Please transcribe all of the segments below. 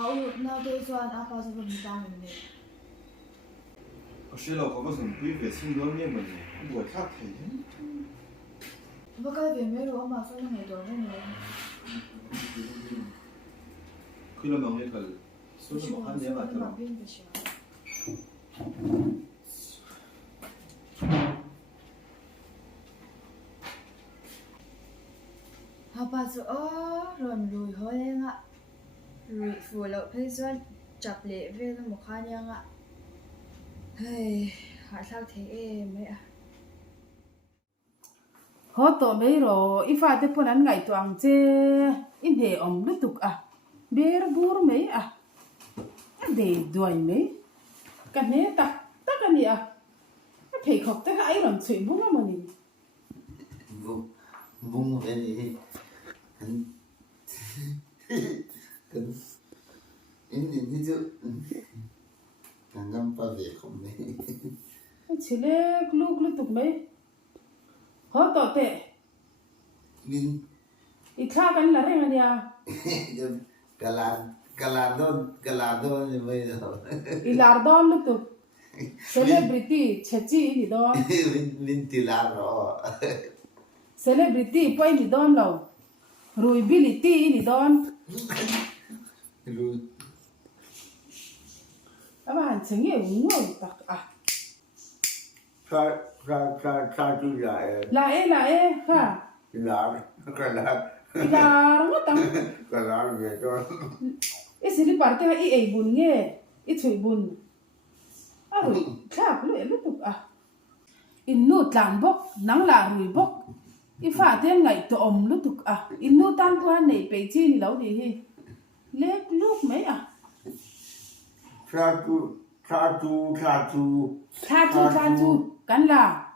好，那对算阿爸这个米干的。是了，我是对个青多面么呢？我看太阳。不该别没罗马说那多的呢。可以了，忙一个，说什么还没完的。阿爸说哦，rawn hrui好嘞啊，hrui phụ lậu phải xuân chập lệ về nó một khai nhang ạ. Hey, hại sao thế em ấy à? Họ tổ mấy rồi, if ai tiếp anh ngày tuang che, in để ông lutuk à, bé bur mấy à, để đuổi mấy, cái này ta cái này à, cái phải học tới cái làm chuyện bung mà nhỉ? Bung cái gì? Cái in chứ, càng năm ba về không đấy. Chỉ là lutuk mấy. Họ tổ tệ. Min. Ít khác anh là cái gì à? Galadon như vậy rồi. Ilardon lutuk. Celebrity chechi ni don. Min tilar rồi. Celebrity poi ni don lo. Ruibility ni don. Rồi. Ama han chengi ngoi tak à. Sa chú lại. La e ha. Là Ilar ngot tang. là về cho. Isili parte ha I ei bun nge. I thui bun. Aru khap lu lutuk à. In nu tlan bok nang la rui bok. I fa ten ngai to om lutuk à. In nu tan kwa nei pe chi ni lo di hi. Lek luk mấy à. Sa chú. Kan la.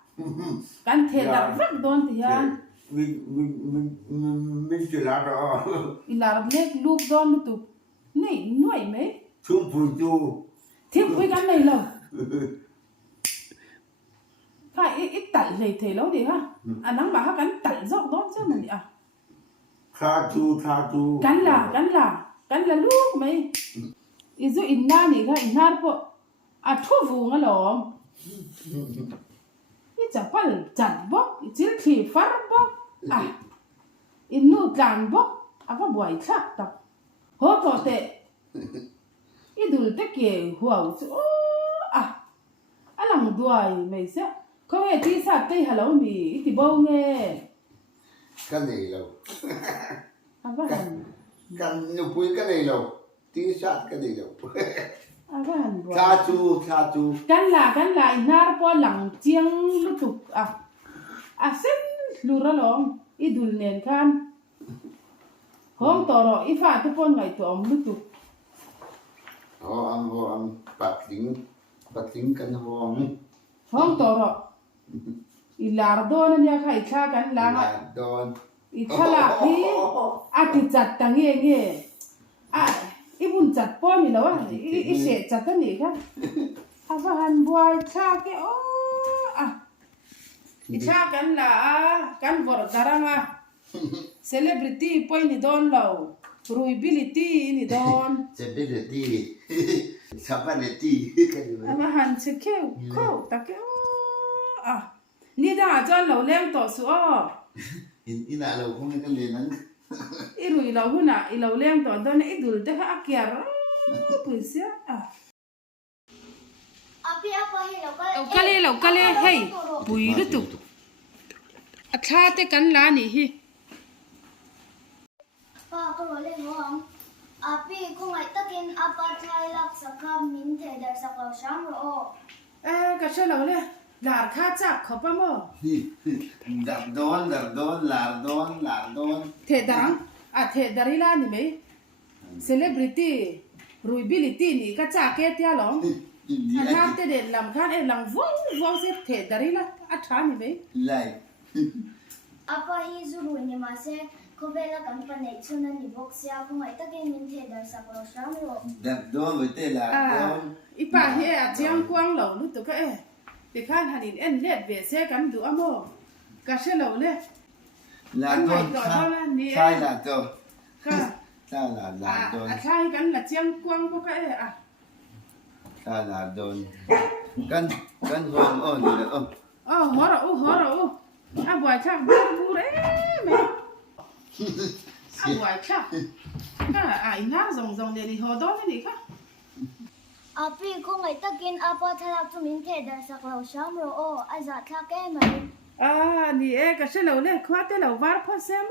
Kan the da vak don ti han. Mình chỉ là đó. Ilar lek luk don lutuk. Nei nuai mấy. Chung phu chu. Thiếp với cái này là phải ít tẩy về thể lâu đi ha à nắng bà ha cắn tẩy dọc đó chứ mà à Tha chu. cắn là lúc mấy izu inna ni ha inna po à thu vu ngà lom ít chả phải chặt bóc chỉ thì phát bóc à innu tlan bóc à có buổi khác tập hốt thọ tệ idul te ke huaw chu à alang duai mai se ko e ti sa te halo mi ti bo nge Cái này là ava han Căn nhục quý cái này là tí sát cái này là ava han duai Tha chu. kan la inar po lang chiang lutuk à sen lura long idul nen kan hom toro ifa tu pon ngai to om lutuk Họ ăn bạc tính căn hòm. hom toro ilar don nya khai kha kan la Là đòn. ithala hi ati chat tange à ibun chat po ni lo I se chat ni ka ava han boy cha ke o à itha kan la kan vor garanga celebrity po ni don lo ruibility ni don Stability. Stability. Cái gì vậy? ava han se ke ko ta ke o à ni da cho lo leng to su o In là lâu không cái liền nắng. irui lo huna I lo leng to don idul te ha akyar puisia à Api apa Lộc ca lê hey bùi lutuk à tha te kan la ni hi Pa ko lo le ho api ko ngai takin apa thai lak sakam min the dar sakau sham ro à ka che lo le lar kha chak kho pa mo Đạp đón. the darang à the darila ni me celebrity ruibility ni ka cha ke tia lo anh ha te den lam khan e lang vong se the darila a tha ni me Lại. apa hi zuru ni ma se ko bela kam pa nei chuna ni boxia ko ngai takin min the dar sakau sham ro Đạp đón với tên là à đón. ipa hi a chiang quang lo lu tu ka e ti khan hanin en let ve se kan du amo ka she lo le Là Anh đón. này gọi tao là nè. Sai là đón. ka à trai kan là chiang quang bốc cái à là dawn kan hôn on đi đó hó rồi à buổi chắc bu đấy mẹ à buổi chắc à ngã rồng để đi hồ đó đi cả Api kung ay takin apa thalak tuminte dar saklaw sham ro o azat thak e mai. à nì cái xe lẩu này khoa tên lẩu var phật xem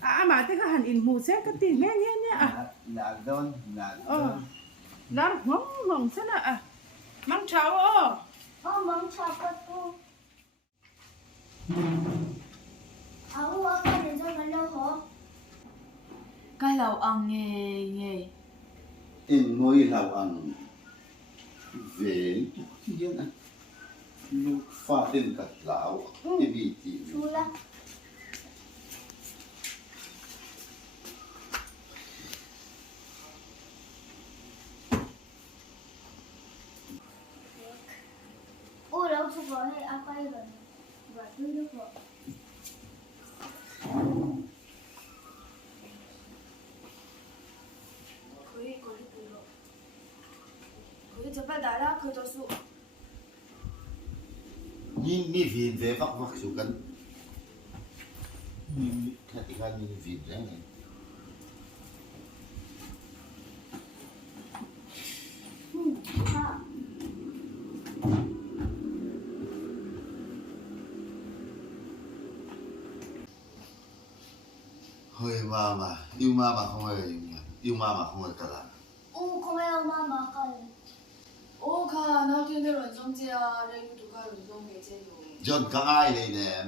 à mà thế cái hẳn in mù xem cái tiền nghe nhé à là dawn đó ngóng xem à mang cháu O mang chapat ko. Ako ka din sa malo ho. Cái lẩu ăn nghề in ngôi lầu ăn về thiên à lúc pha tên cả lão cái vị trí Tula. O law chu ko he apai gan. Ba tu yo ko. Cái chụp bài đá là cái đồ sụ. ni vin về vắt số cân thật ra ni vin đấy này Ha. hơi mà yêu ma mà không hề cả là O kung ay mama ka. Ô kha nó thiên thiên luận trong chia đây tụi kha luận trong cái chia rồi. John cả ai đây nè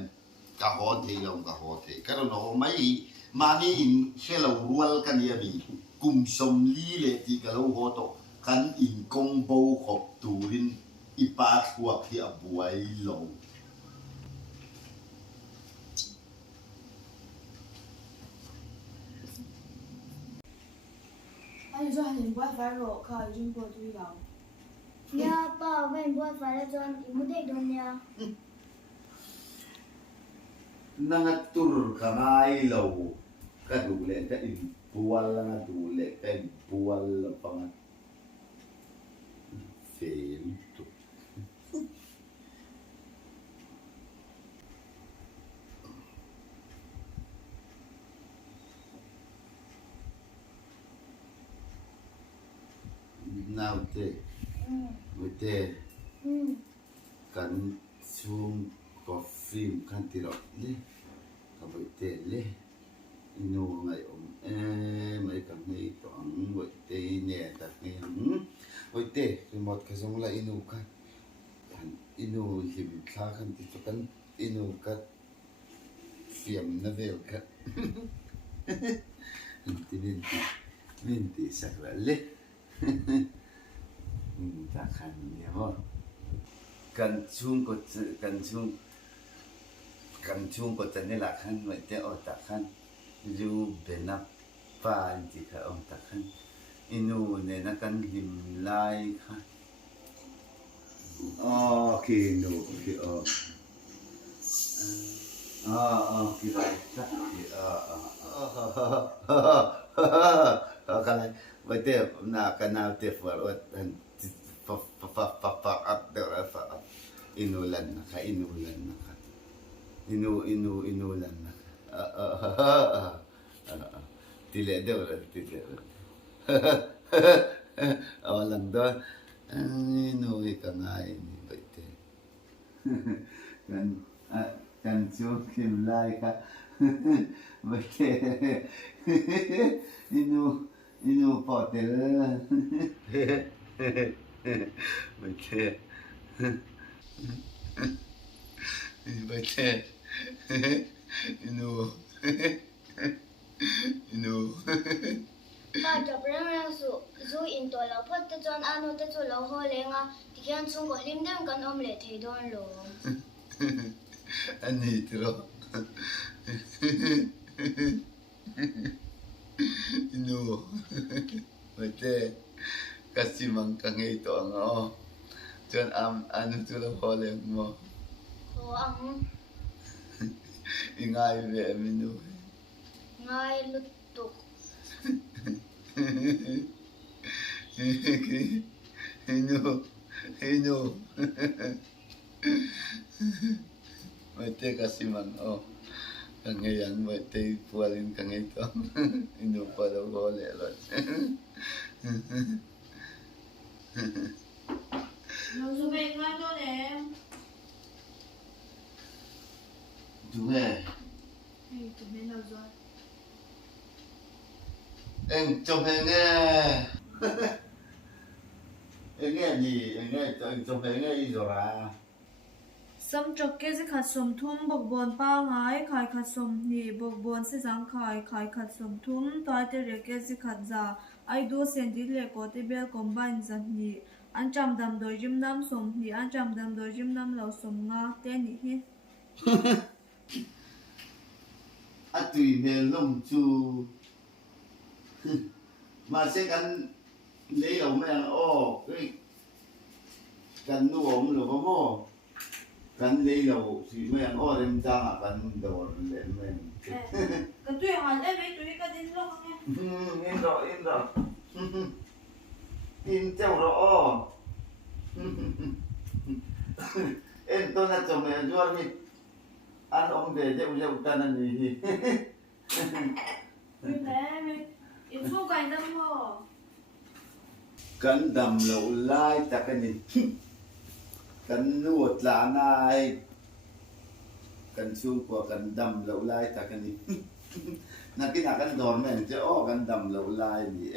cả họ thì lòng cả họ thì cái đó nó mấy mà ni in xe lầu rual cái gì bị cùng sông lý lệ thì cái lâu họ to kan in công bố họp tù rin ipat huộc thì ở buổi lâu Anh cho hành quá phải rồi kha chúng tôi tuy lòng. Ya pa wen boy fala jon imude donya. nangatur ka ngai lâu cái đủ lệ cái in bual là đủ lệ cái bual là bằng phim tu nào thế với thế kan zoom có phim kan tiro le ka với thế le ino ngai mấy cái này to ang với thế nè đặt này với thế một cái giống là ino kan ino lim kha kan ti cho kan ino ka phim na vel ka Minti sakra le ta khăn nhé ho cần chung có chân là khăn vậy thế ở ta khăn dù bên nắp pa chỉ cả ông ta khăn inu này nó cần lim lai khăn khi nu khi khi lại chắc khi cái này vậy thế là cái nào tiếp vào up there inu lan naka inu lan naka tile daw tile lang doon inu ikangai ni baite kan kim lai ka baite inu potel baite baite inu Pa job rang zu in to law phat te jon anu te chu lo ho lenga tikhian chung ko hlim dem kan om le thei don lo. ani tro inu baite kasi mang kangai to ngo jon anu tu lo ho leng mo Ho ang ingai ve minu ngai lutuk. Hino. Mate kasi man kangayan mate pualin kangito. Hino pa daw gole lot. Nung subay nga doon eh. Duhe. Hey, tụi nào rồi? Em chụp hình nghe. Em nghe gì? Em nghe chụp hình nghe gì rồi à? Some chọc cái gì khát sum thum bọc bồn pa ngay khai khát sum nhị bọc bồn sẽ giang khai khát sum thum toai te re cái gì khát za ai do sen đi le ko te bel combine za nhị an cham dam doi jim nam sum nhị an cham dam doi jim nam lau sum nga te nhị hi À tùy miền lông chu. Mà sẽ gắn lấy đầu mẹ cái gắn nuông rồi có mò gắn lấy đầu thì mẹ đem ra mà gắn đầu lên mẹ. Cái tuổi hỏi em ấy tuổi cái đến lúc nghe. Yên rồi. Yên theo rõ. Em tôi là chồng mẹ doan đi. Ăn ông về dậu ta là gì? Tuổi bé mày em số cái năm mò. Kan dam lâu lai ta cái gì? Kan nuột là nai. Kan chhungkua kan dam lâu lai ta cái gì? Nãy cái nào kan đòn mẹ chứ kan dam lâu lai gì?